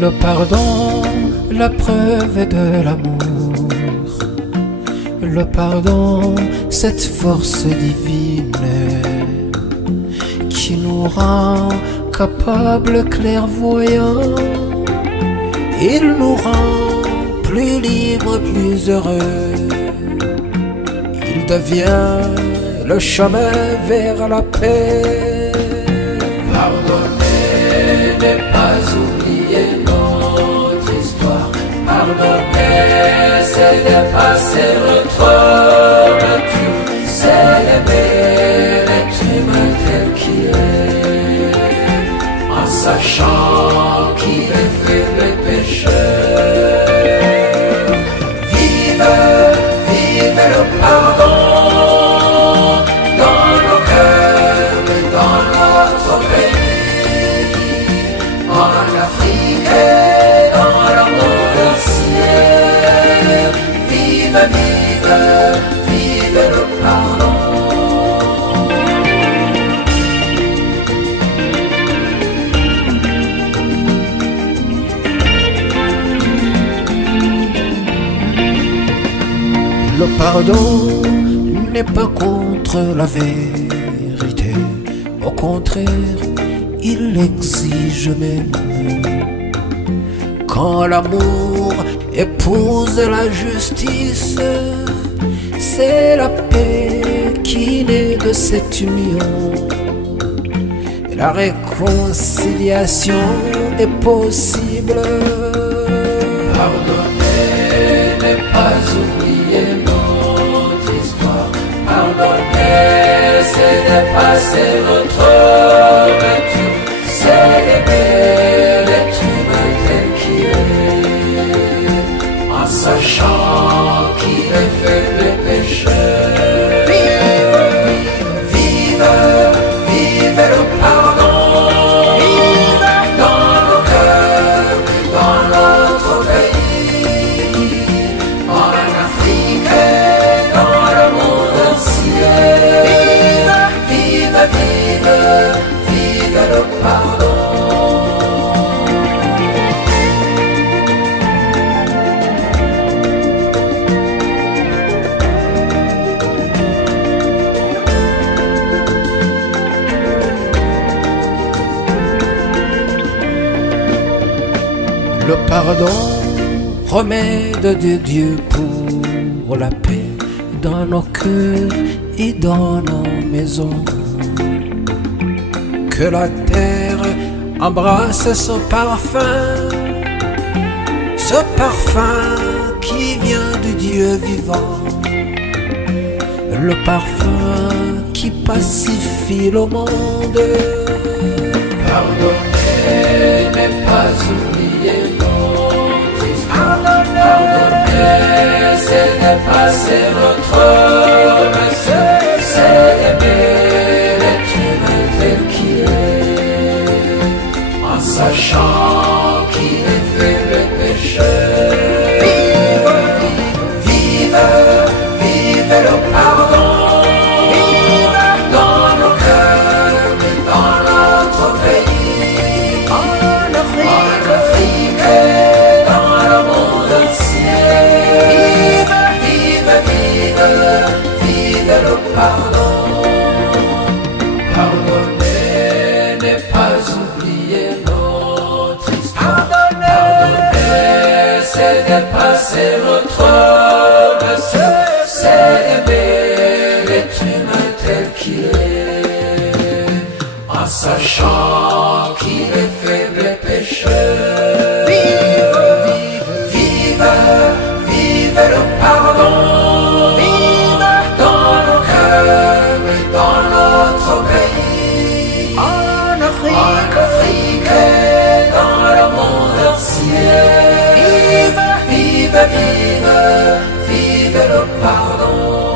Le pardon, la preuve de l'amour. Le pardon, cette force divine qui nous rend capables, clairvoyants. Il nous rend plus libres, plus heureux. Il devient le chemin vers la paix. Pardonner n'est pas oublier notre histoire. Pardonner, c'est dépasser notre nature. C'est aimer l'être humain tel qu'il est, en sachant qu'il est faible et pécheur. Vive, vive le pardon dans nos cœurs et dans notre pays, en Afrique et dans le monde entier. Vive, vive, vive le pardon. Le pardon n'est pas contre la vérité. Au contraire, il exige même. Quand l'amour épouse la justice, c'est la paix qui naît de cette union. Et la réconciliation est possible. Pardonner n'est pas oublier notre histoire. Pardonner, c'est dépasser notre nature. C'est aimer l'être humain tel qu'il est, en sachant qu'il est faible et pécheur. Vive, vive, vive le pardon. Vive dans nos cœurs et dans notre pays, en Afrique et dans le monde entier. Vive, vive, vive le pardon. Le pardon, remède de Dieu pour la paix dans nos cœurs et dans nos maisons. Que la terre embrasse ce parfum qui vient de Dieu vivant. Le parfum qui pacifie le monde. Pardonner n'est pas oublier notre histoire. Pardonner, c'est dépasser notre nature. C'est aimer l'être humain tel qu'il est, en sachant qu'il est faible et pécheur. Vive, vive, vive le pardon. Vive dans nos cœurs et dans notre pays, en Afrique et dans le monde entier. Vive, vive, vive le pardon. Pardonner n'est pas oublier notre histoire. Pardonner, c'est dépasser notre nature. C'est aimer l'être humain tel qu'il est, en sachant qu'il est faible et pécheur. Vive, vive, vive, vive le pardon. Vive dans nos cœurs et dans notre pays, en Afrique et dans le monde entier. Vive, vive, vive, vive le pardon.